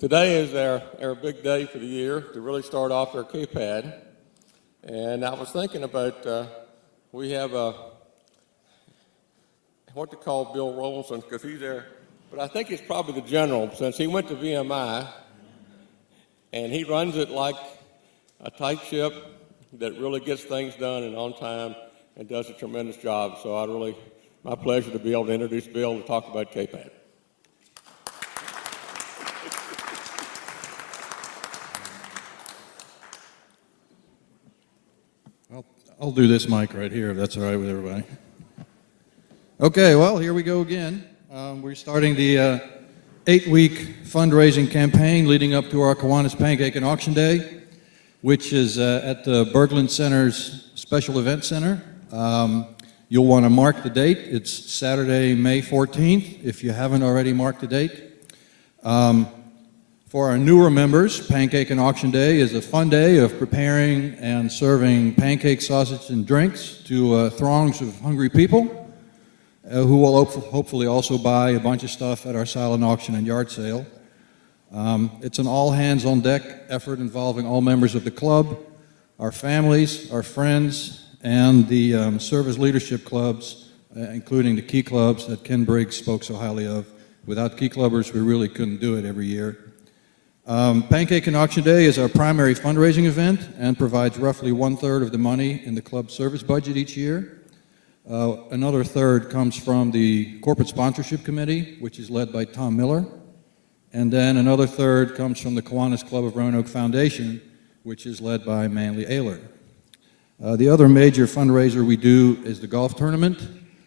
Today is our big day for the year to really start off our KPAD. And I was thinking about, we have what to call Bill Rollinson, because he's there, but I think he's probably the general, since he went to VMI, and he runs it like a tight ship that really gets things done and on time and does a tremendous job. So my pleasure to be able to introduce Bill to talk about KPAD. I'll do this mic right here, if that's all right with everybody. Okay, well, here we go again. We're starting the 8-week fundraising campaign leading up to our Kiwanis Pancake and Auction Day, which is at the Berglund Center's Special Event Center. You'll want to mark the date. It's Saturday, May 14th, if you haven't already marked the date. For our newer members, Pancake and Auction Day is a fun day of preparing and serving pancake, sausage, and drinks to throngs of hungry people who will hopefully also buy a bunch of stuff at our silent auction and yard sale. It's an all-hands-on-deck effort involving all members of the club, our families, our friends, and the service leadership clubs, including the Key Clubs that Ken Briggs spoke so highly of. Without Key Clubbers, we really couldn't do it every year. Pancake and Auction Day is our primary fundraising event and provides roughly 1/3 of the money in the club service budget each year. Another third comes from the Corporate Sponsorship Committee, which is led by Tom Miller. And then another third comes from the Kiwanis Club of Roanoke Foundation, which is led by Manley Ayler. The other major fundraiser we do is the golf tournament,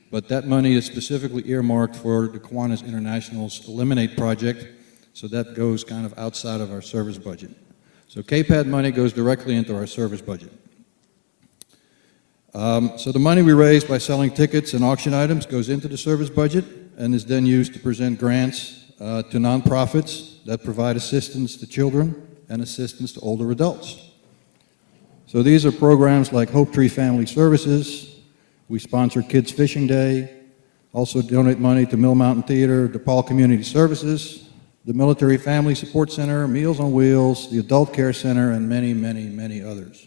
but that money is specifically earmarked for the Kiwanis International's Eliminate project, so that goes kind of outside of our service budget. So KPAD money goes directly into our service budget. So the money we raise by selling tickets and auction items goes into the service budget and is then used to present grants to nonprofits that provide assistance to children and assistance to older adults. So these are programs like Hope Tree Family Services. We sponsor Kids Fishing Day, also donate money to Mill Mountain Theater, DePaul Community Services, the Military Family Support Center, Meals on Wheels, the Adult Care Center, and many, many, many others.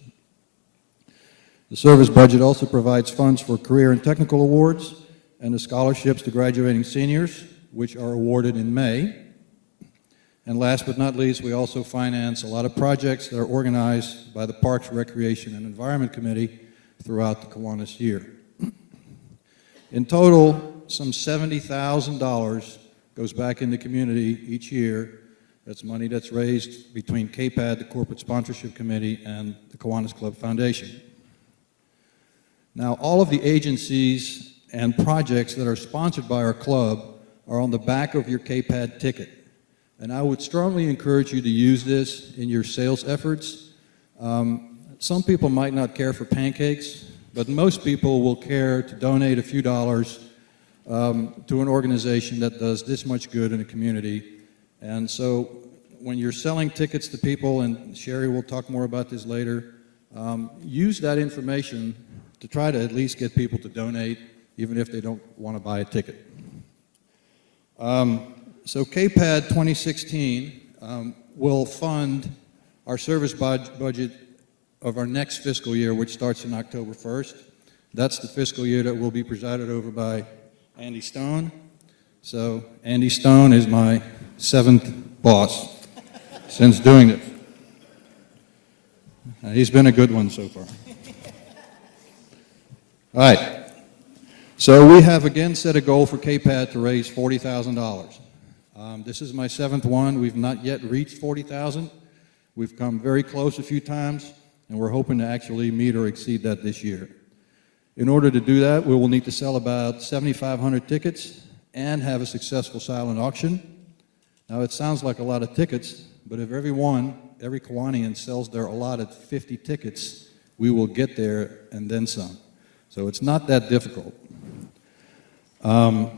The service budget also provides funds for career and technical awards and the scholarships to graduating seniors, which are awarded in May. And last but not least, we also finance a lot of projects that are organized by the Parks, Recreation, and Environment Committee throughout the Kiwanis year. In total, some $70,000 goes back in the community each year. That's money that's raised between KPAD, the Corporate Sponsorship Committee, and the Kiwanis Club Foundation. Now, all of the agencies and projects that are sponsored by our club are on the back of your KPAD ticket. And I would strongly encourage you to use this in your sales efforts. Some people might not care for pancakes, but most people will care to donate a few dollars to an organization that does this much good in the community. And so when you're selling tickets to people, and Sherry will talk more about this later, use that information to try to at least get people to donate, even if they don't want to buy a ticket. So KPAD 2016 will fund our service budget of our next fiscal year, which starts in October 1st. That's the fiscal year that will be presided over by Andy Stone. So Andy Stone is my 7th boss since doing this. He's been a good one so far. All right. So we have again set a goal for KPAD to raise $40,000. This is my 7th one. We've not yet reached $40,000. We've come very close a few times, and we're hoping to actually meet or exceed that this year. In order to do that, we will need to sell about 7,500 tickets and have a successful silent auction. Now, it sounds like a lot of tickets, but if every Kiwanian sells their allotted 50 tickets, we will get there and then some. So it's not that difficult. And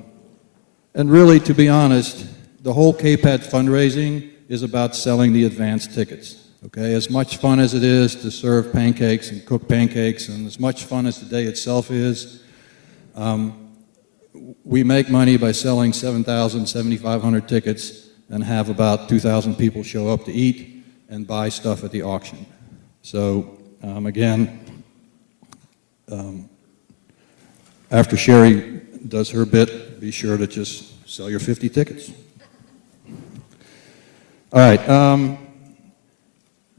really, to be honest, the whole KPAD fundraising is about selling the advanced tickets. Okay, as much fun as it is to serve pancakes and cook pancakes, and as much fun as the day itself is, we make money by selling 7,500 tickets and have about 2,000 people show up to eat and buy stuff at the auction. So again, after Sherry does her bit, be sure to just sell your 50 tickets. All right.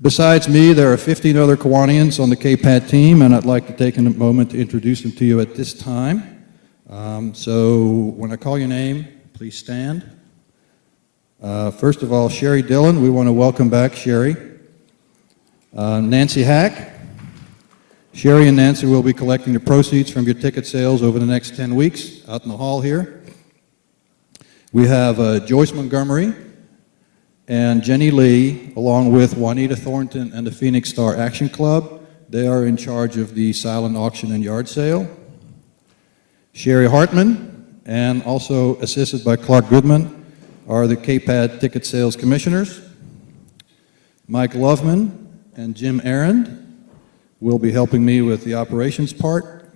Besides me, there are 15 other Kiwanians on the KPAD team, and I'd like to take a moment to introduce them to you at this time. So when I call your name, please stand. First of all, Sherry Dillon, we want to welcome back Sherry. Nancy Hack. Sherry and Nancy will be collecting the proceeds from your ticket sales over the next 10 weeks out in the hall here. We have Joyce Montgomery and Jenny Lee, along with Juanita Thornton and the Phoenix Star Action Club. They are in charge of the silent auction and yard sale. Sherry Hartman, and also assisted by Clark Goodman, are the KPAD ticket sales commissioners. Mike Loveman and Jim Arend will be helping me with the operations part.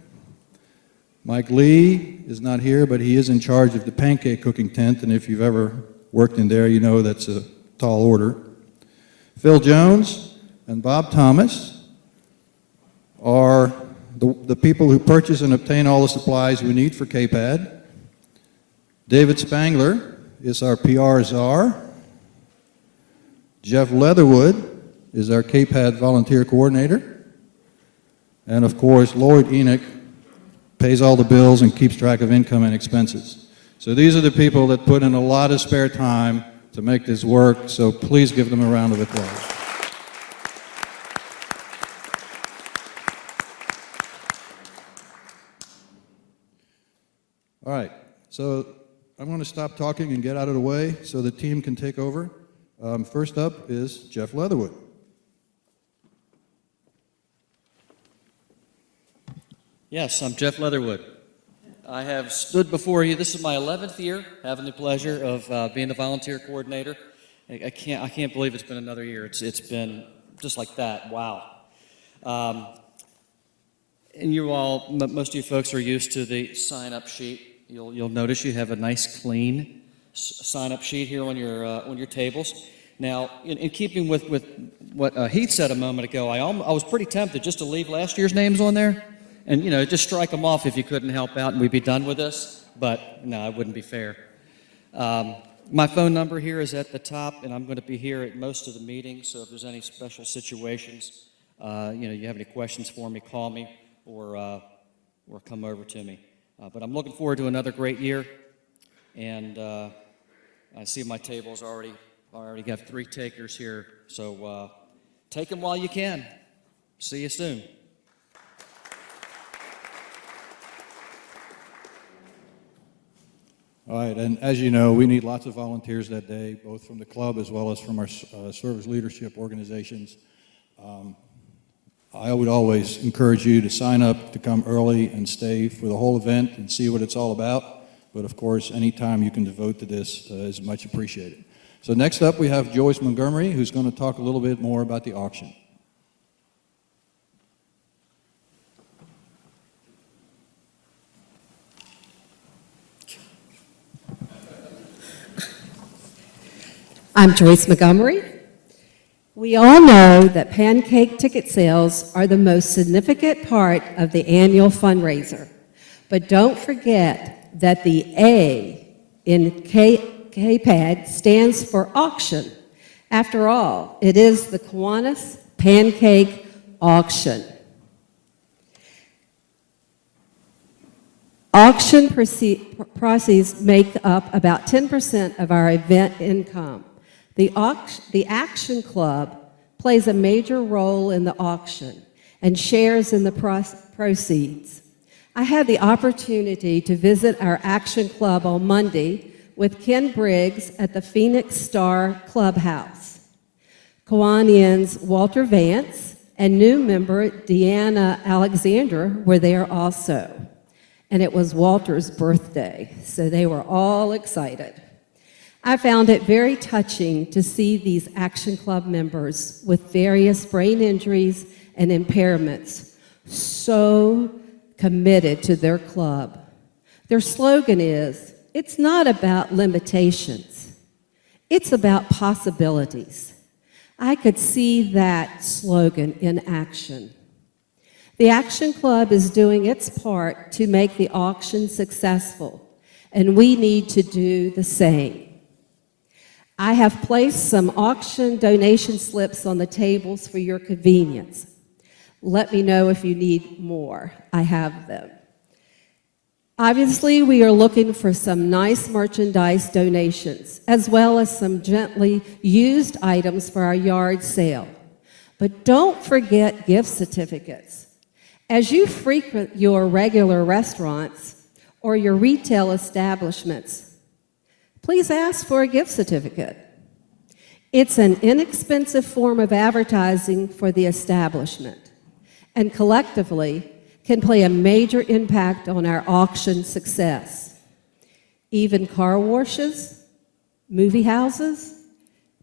Mike Lee is not here, but he is in charge of the pancake cooking tent, and if you've ever worked in there, you know that's a tall order. Phil Jones and Bob Thomas are the people who purchase and obtain all the supplies we need for KPAD. David Spangler is our PR czar. Jeff Leatherwood is our KPAD volunteer coordinator. And of course, Lloyd Enoch pays all the bills and keeps track of income and expenses. So these are the people that put in a lot of spare time to make this work, so please give them a round of applause. All right, so I'm going to stop talking and get out of the way so the team can take over. First up is Jeff Leatherwood. Yes, I'm Jeff Leatherwood. I have stood before you. This is my 11th year having the pleasure of being the volunteer coordinator. I can't believe it's been another year. It's been just like that. Wow. And you all, most of you folks are used to the sign-up sheet. You'll notice you have a nice, clean sign-up sheet here on your tables. Now, in keeping with what Heath said a moment ago, I was pretty tempted just to leave last year's names on there. And, just strike them off if you couldn't help out and we'd be done with this. But, no, it wouldn't be fair. My phone number here is at the top, and I'm going to be here at most of the meetings. So if there's any special situations, you have any questions for me, call me or come over to me. But I'm looking forward to another great year. And I see my table's already got 3 takers here. So take them while you can. See you soon. All right, and as you know, we need lots of volunteers that day, both from the club as well as from our service leadership organizations. I would always encourage you to sign up to come early and stay for the whole event and see what it's all about. But of course, any time you can devote to this is much appreciated. So next up, we have Joyce Montgomery, who's going to talk a little bit more about the auction. I'm Joyce Montgomery. We all know that pancake ticket sales are the most significant part of the annual fundraiser. But don't forget that the A in KPAD stands for auction. After all, it is the Kiwanis Pancake Auction. Auction proceeds make up about 10% of our event income. The Action Club plays a major role in the auction and shares in the proceeds. I had the opportunity to visit our Action Club on Monday with Ken Briggs at the Phoenix Star Clubhouse. Kiwanians Walter Vance and new member Deanna Alexander were there also. And it was Walter's birthday, so they were all excited. I found it very touching to see these Action Club members with various brain injuries and impairments so committed to their club. Their slogan is, "It's not about limitations. It's about possibilities. I could see that slogan in action. The Action Club is doing its part to make the auction successful, and we need to do the same. I have placed some auction donation slips on the tables for your convenience. Let me know if you need more. I have them. Obviously, we are looking for some nice merchandise donations, as well as some gently used items for our yard sale. But don't forget gift certificates. As you frequent your regular restaurants or your retail establishments, please ask for a gift certificate. It's an inexpensive form of advertising for the establishment, and collectively can play a major impact on our auction success. Even car washes, movie houses,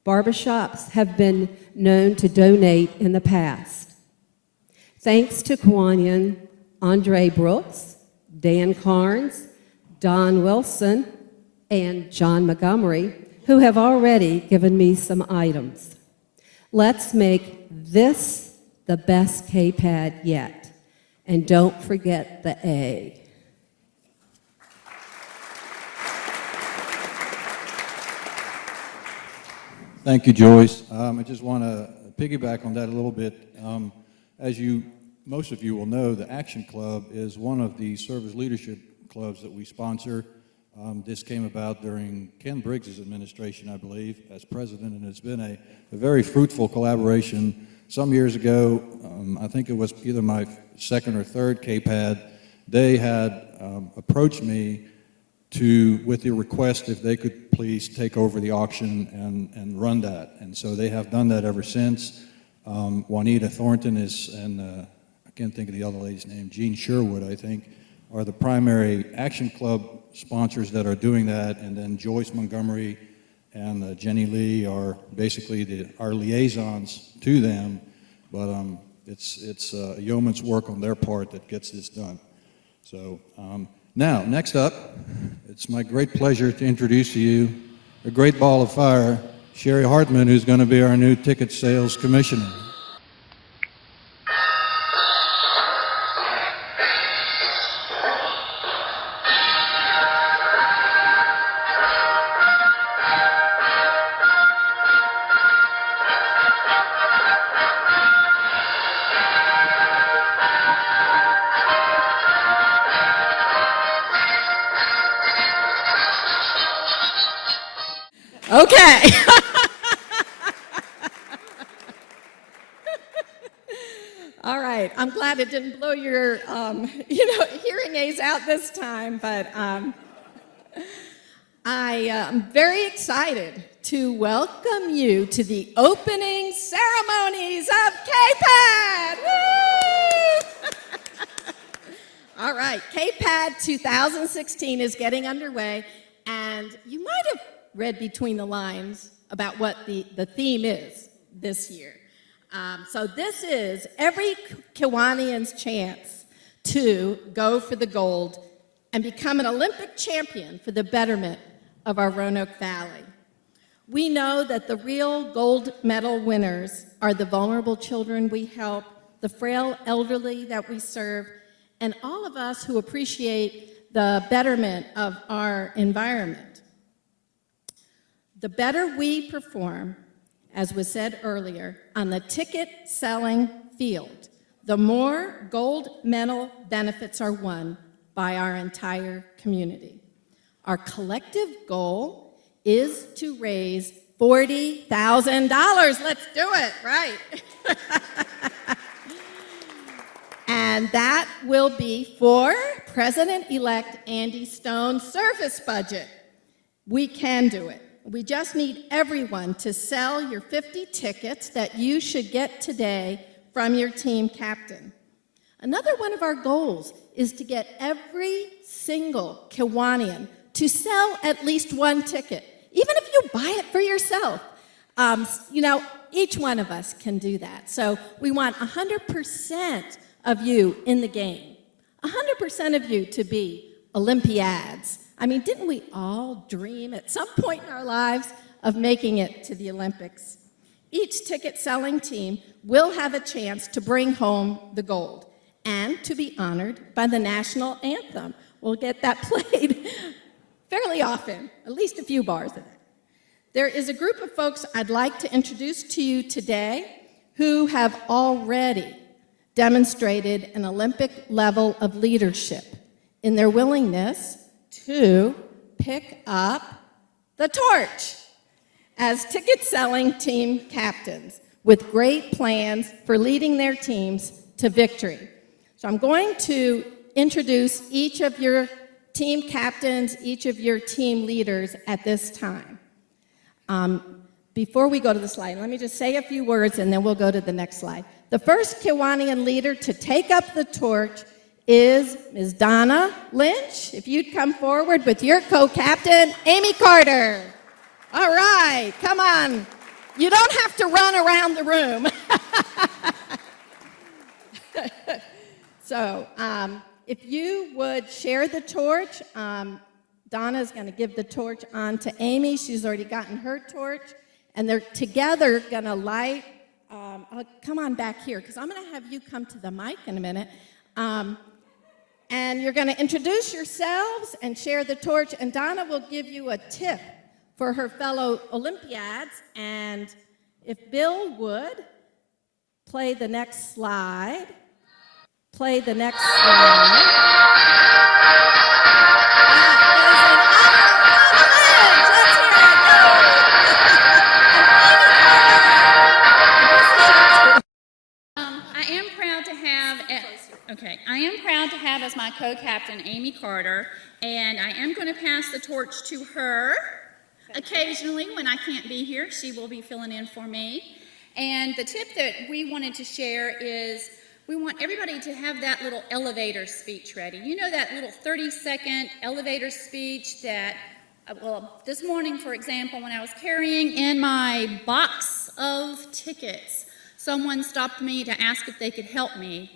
barbershops have been known to donate in the past. Thanks to Kiwanian Andre Brooks, Dan Carnes, Don Wilson, and John Montgomery, who have already given me some items. Let's make this the best KPAD yet. And don't forget the A. Thank you, Joyce. I just want to piggyback on that a little bit. As most of you will know, the Action Club is one of the service leadership clubs that we sponsor. This came about during Ken Briggs' administration, I believe, as president, and it's been a very fruitful collaboration. Some years ago, I think it was either my second or third KPAD, they had approached me with the request if they could please take over the auction and run that. And so they have done that ever since. Juanita Thornton and I can't think of the other lady's name, Jean Sherwood, I think, are the primary Action Club sponsors that are doing that. And then Joyce Montgomery and Jenny Lee are basically our liaisons to them. But it's a yeoman's work on their part that gets this done. So now, next up, it's my great pleasure to introduce to you a great ball of fire, Sherry Hartman, who's going to be our new ticket sales commissioner. Okay. All right. I'm glad it didn't blow your, hearing aids out this time, but I am very excited to welcome you to the opening ceremonies of KPAD. Woo! All right. KPAD 2016 is getting underway, and you might have read between the lines about what the theme is this year. So this is every Kiwanian's chance to go for the gold and become an Olympic champion for the betterment of our Roanoke Valley. We know that the real gold medal winners are the vulnerable children we help, the frail elderly that we serve, and all of us who appreciate the betterment of our environment. The better we perform, as was said earlier, on the ticket-selling field, the more gold medal benefits are won by our entire community. Our collective goal is to raise $40,000. Let's do it, right? And that will be for President-elect Andy Stone's service budget. We can do it. We just need everyone to sell your 50 tickets that you should get today from your team captain. Another one of our goals is to get every single Kiwanian to sell at least one ticket, even if you buy it for yourself. Each one of us can do that. So we want 100% of you in the game, 100% of you to be Olympiads. I mean, didn't we all dream at some point in our lives of making it to the Olympics. Each ticket selling team will have a chance to bring home the gold and to be honored by the national anthem. We'll get that played fairly often, at least a few bars of it. There is a group of folks I'd like to introduce to you today who have already demonstrated an Olympic level of leadership in their willingness to pick up the torch as ticket-selling team captains with great plans for leading their teams to victory. So I'm going to introduce each of your team captains, each of your team leaders at this time. Before we go to the slide, let me just say a few words and then we'll go to the next slide. The first Kiwanian leader to take up the torch is Ms. Donna Lynch. If you'd come forward with your co-captain, Amy Carter. All right, come on. You don't have to run around the room. So, if you would share the torch, Donna's going to give the torch on to Amy. She's already gotten her torch, and they're together going to light. Come on back here, because I'm going to have you come to the mic in a minute. And you're going to introduce yourselves and share the torch, and Donna will give you a tip for her fellow Olympiads. And if Bill would play the next slide. Play the next slide. I am proud to have as my co-captain Amy Carter, and I am going to pass the torch to her. Occasionally, when I can't be here, she will be filling in for me. And the tip that we wanted to share is we want everybody to have that little elevator speech ready. You know, that little 30-second elevator speech that, well, this morning, for example, when I was carrying in my box of tickets, someone stopped me to ask if they could help me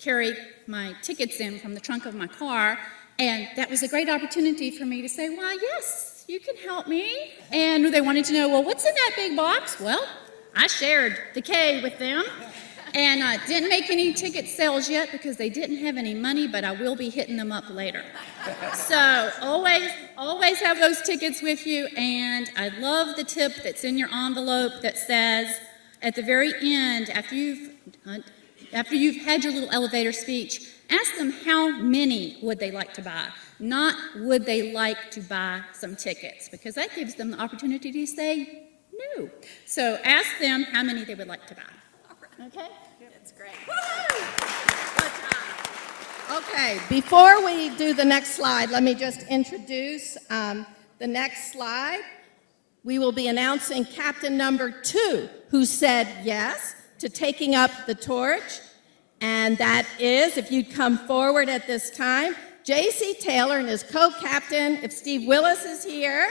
carry my tickets in from the trunk of my car, and that was a great opportunity for me to say, why, yes, you can help me. And they wanted to know, well, what's in that big box? Well, I shared the K with them, and didn't make any ticket sales yet because they didn't have any money, but I will be hitting them up later. So always have those tickets with you, and I love the tip that's in your envelope that says, at the very end, after you've had your little elevator speech, ask them how many would they like to buy, not would they like to buy some tickets, because that gives them the opportunity to say no. So ask them how many they would like to buy. Okay? That's great. Good job. Okay, before we do the next slide, let me just introduce the next slide. We will be announcing captain number 2, who said yes to taking up the torch, and that is, if you'd come forward at this time, J.C. Taylor and his co-captain. If Steve Willis is here,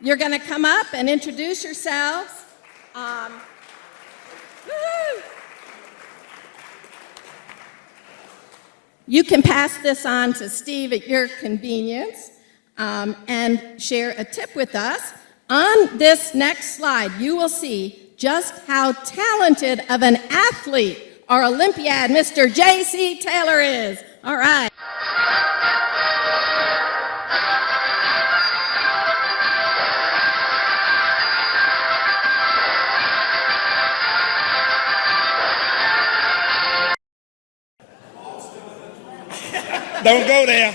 you're going to come up and introduce yourselves. You can pass this on to Steve at your convenience and share a tip with us. On this next slide, you will see just how talented of an athlete our Olympiad, Mr. J.C. Taylor is. All right. Don't go there.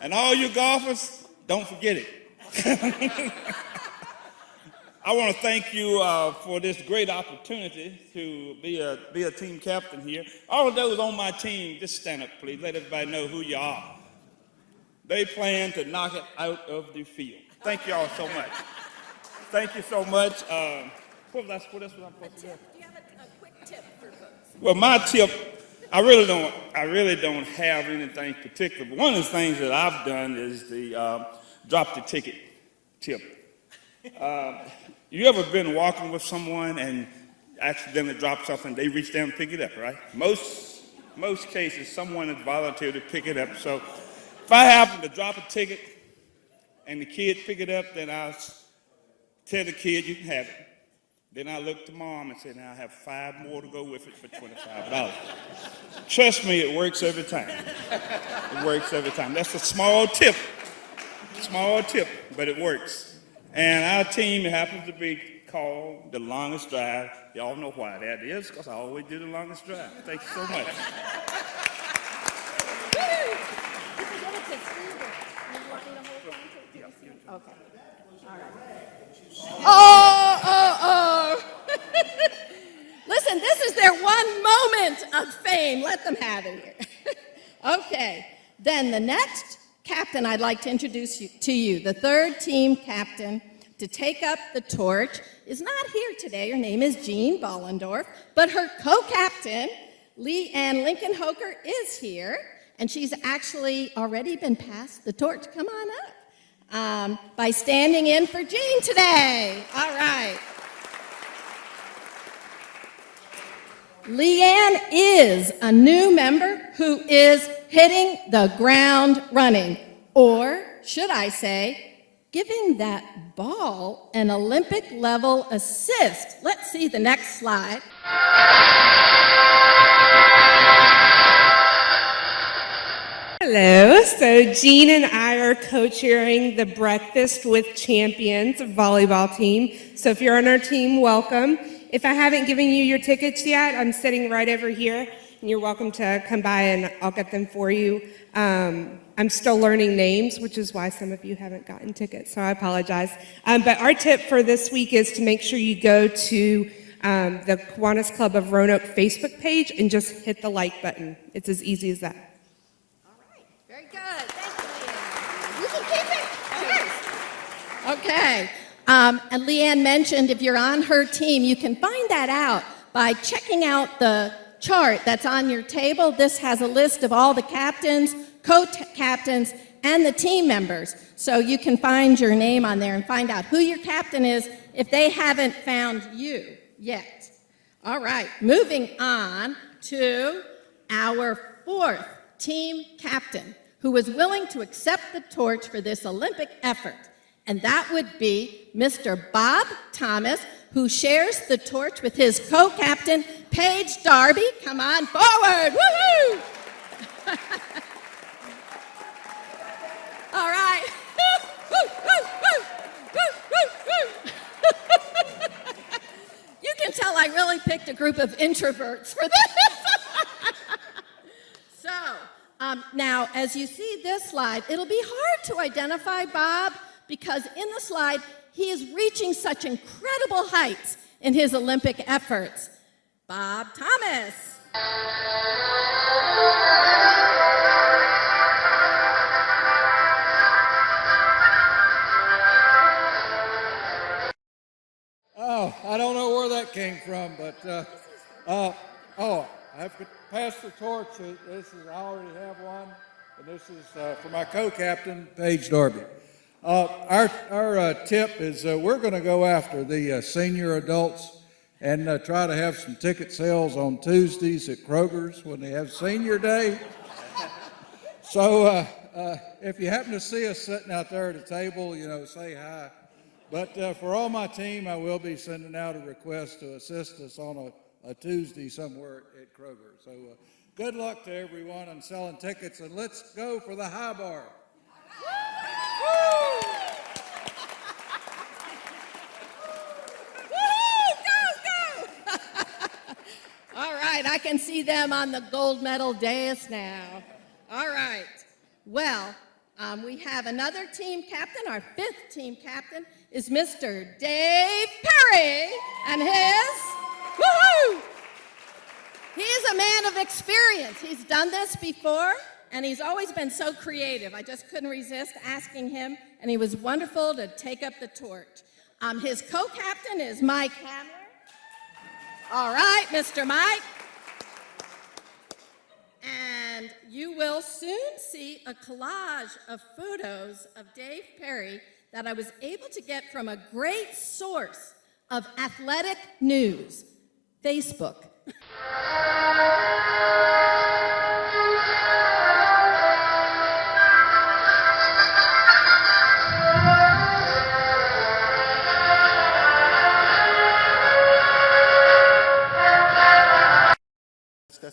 And all you golfers, don't forget it. I want to thank you for this great opportunity to be a team captain here. All of those on my team, just stand up, please. Let everybody know who you are. They plan to knock it out of the field. Thank you all so much. Thank you so much. What else was I supposed to do? Do you have a quick tip for folks? Well, my tip, I really don't have anything particular. But one of the things that I've done is the drop the ticket tip. You ever been walking with someone and accidentally drop something, they reach down and pick it up, right? Most cases, someone has volunteered to pick it up. So if I happen to drop a ticket and the kid pick it up, then I'll tell the kid you can have it. Then I look to mom and say, now I have 5 more to go with it for $25. Trust me, it works every time. It works every time. That's a small tip, but it works. And our team happens to be called the longest drive. Y'all know why that is, because I always do the longest drive. Thank you so much. Oh. Listen, this is their one moment of fame. Let them have it here. Okay. Then the next captain I'd like to introduce to you, the third team captain to take up the torch, is not here today. Her name is Jean Bollendorf, but her co-captain, Lee Ann Lincoln Hoker, is here, and she's actually already been passed the torch. Come on up. By standing in for Jean today. All right. Leanne is a new member who is hitting the ground running, or should I say, giving that ball an Olympic level assist. Let's see the next slide. Hello, so Jean and I are co-chairing the Breakfast with Champions volleyball team. So if you're on our team, welcome. If I haven't given you your tickets yet, I'm sitting right over here, and you're welcome to come by and I'll get them for you. I'm still learning names, which is why some of you haven't gotten tickets, so I apologize. But our tip for this week is to make sure you go to the Kiwanis Club of Roanoke Facebook page and just hit the like button. It's as easy as that. Very good. Thank you, Leanne. You can keep it. Cheers. Okay. And Leanne mentioned if you're on her team, you can find that out by checking out the chart that's on your table. This has a list of all the captains, co-captains, and the team members. So you can find your name on there and find out who your captain is if they haven't found you yet. All right, moving on to our fourth team captain who was willing to accept the torch for this Olympic effort. And that would be Mr. Bob Thomas, who shares the torch with his co-captain, Paige Darby. Come on forward. Woohoo! All right. You can tell I really picked a group of introverts for this. So, now, as you see this slide, it'll be hard to identify Bob because in the slide, he is reaching such incredible heights in his Olympic efforts. Bob Thomas. Oh, I don't know where that came from, but, I have to pass the torch. I already have one, and this is for my co-captain, Paige Darby. Our tip is we're going to go after the senior adults and try to have some ticket sales on Tuesdays at Kroger's when they have senior day. So if you happen to see us sitting out there at a table, say hi. But for all my team, I will be sending out a request to assist us on a Tuesday somewhere at Kroger. So good luck to everyone on selling tickets, and let's go for the high bar. All right, I can see them on the gold medal dais now. All right, well, we have another team captain. Our fifth team captain is Mr. Dave Perry and his, woohoo! He is a man of experience. He's done this before, and he's always been so creative. I just couldn't resist asking him, and he was wonderful to take up the torch. His co-captain is Mike Hamler. All right, Mr. Mike. And you will soon see a collage of photos of Dave Perry that I was able to get from a great source of athletic news, Facebook.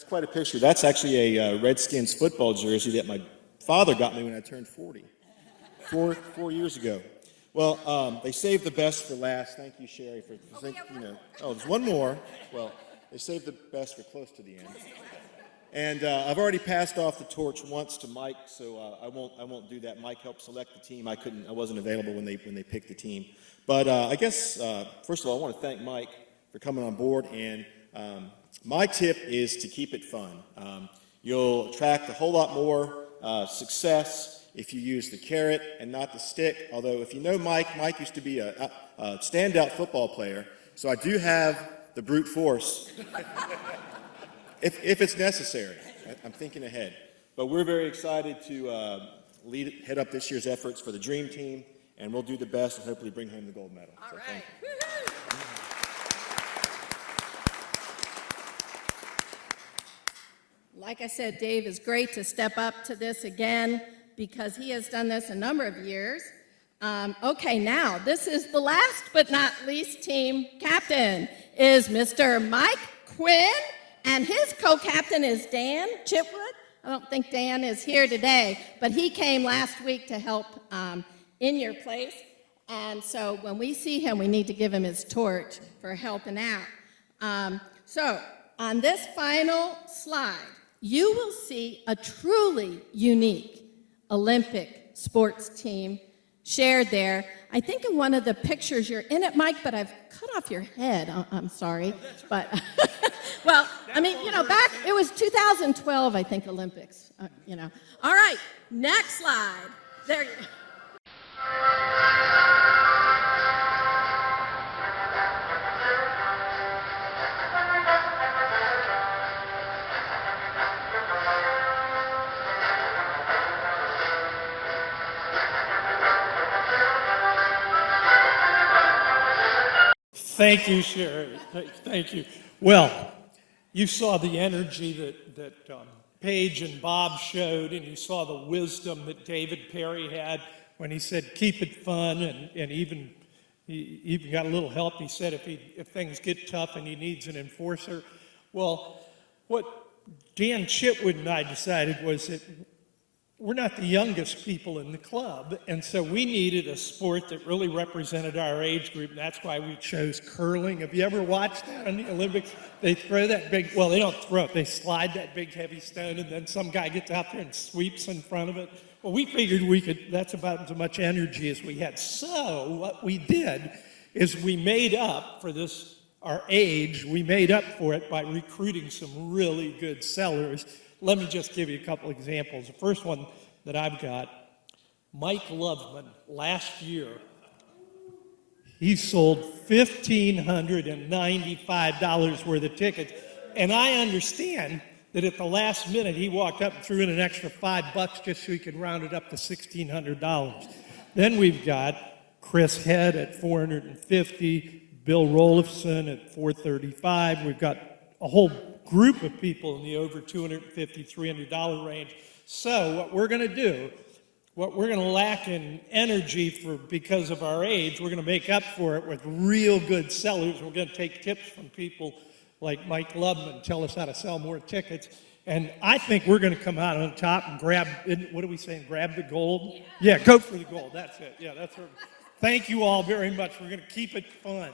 quite a picture. That's actually a Redskins football jersey that my father got me when I turned 40, 4 years ago. Well, they saved the best for last. Thank you, Sherry, for Oh, there's one more. Well, they saved the best for close to the end. And I've already passed off the torch once to Mike, so I won't do that. Mike helped select the team. I wasn't available when they picked the team. But I guess first of all, I want to thank Mike for coming on board. And my tip is to keep it fun. You'll attract a whole lot more success if you use the carrot and not the stick. Although if you know Mike used to be a standout football player. So I do have the brute force. If it's necessary. I'm thinking ahead. But we're very excited to head up this year's efforts for the Dream Team, and we'll do the best and hopefully bring home the gold medal. All So right. Like I said, Dave is great to step up to this again because he has done this a number of years. Okay, now this is the last but not least team captain is Mr. Mike Quinn. And his co-captain is Dan Chitwood. I don't think Dan is here today, but he came last week to help in your place. And so when we see him, we need to give him his torch for helping out. So on this final slide, you will see a truly unique Olympic sports team shared there. I think in one of the pictures you're in it, Mike, but I've cut off your head. I'm sorry. But, well, I mean, back, it was 2012, I think, Olympics, All right, next slide. There you go. Thank you, Sherry. Thank you. Well, you saw the energy that Paige and Bob showed, and you saw the wisdom that David Perry had when he said, keep it fun, and he even got a little help. He said if things get tough and he needs an enforcer. Well, what Dan Chitwood and I decided was that we're not the youngest people in the club, and so we needed a sport that really represented our age group, and that's why we chose curling. Have you ever watched that in the Olympics? They throw that big, well, they don't throw it, they slide that big heavy stone, and then some guy gets out there and sweeps in front of it. Well, we figured that's about as much energy as we had. So what we did is we made up for this, our age, we made up for it by recruiting some really good sellers. Let me just give you a couple examples. The first one that I've got, Mike Loveman, last year, he sold $1,595 worth of tickets. And I understand that at the last minute, he walked up and threw in an extra $5 just so he could round it up to $1,600. Then we've got Chris Head at $450, Bill Rolifson at $435. We've got a whole group of people in the over $250, $300 range. So what we're going to do, what we're going to lack in energy because of our age, we're going to make up for it with real good sellers. We're going to take tips from people like Mike Lubman, tell us how to sell more tickets. And I think we're going to come out on top and grab, what are we saying, grab the gold? Yeah, go for the gold. That's it. Yeah, that's what. Thank you all very much. We're going to keep it fun.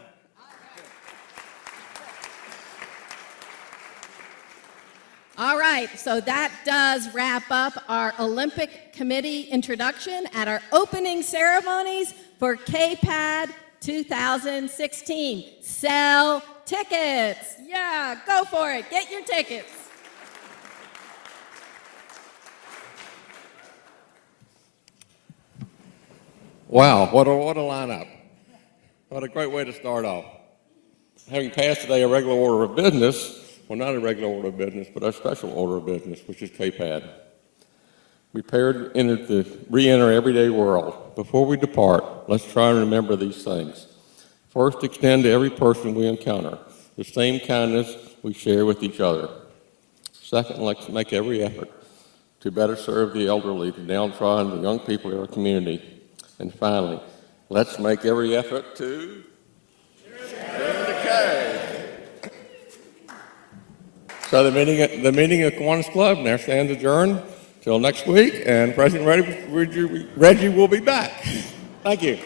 All right, so that does wrap up our Olympic Committee introduction at our opening ceremonies for KPAD 2016. Sell tickets. Yeah, go for it. Get your tickets. Wow, what a lineup. What a great way to start off. Having passed today a regular order of business, well, not a regular order of business, but a special order of business, which is KPAD. We re-enter everyday world. Before we depart, let's try and remember these things. First, extend to every person we encounter the same kindness we share with each other. Second, let's make every effort to better serve the elderly, the downtrodden, the young people in our community. And finally, let's make every effort to share the cake. So the meeting of Kiwanis Club now stands adjourned till next week, and President Reggie will be back. Thank you.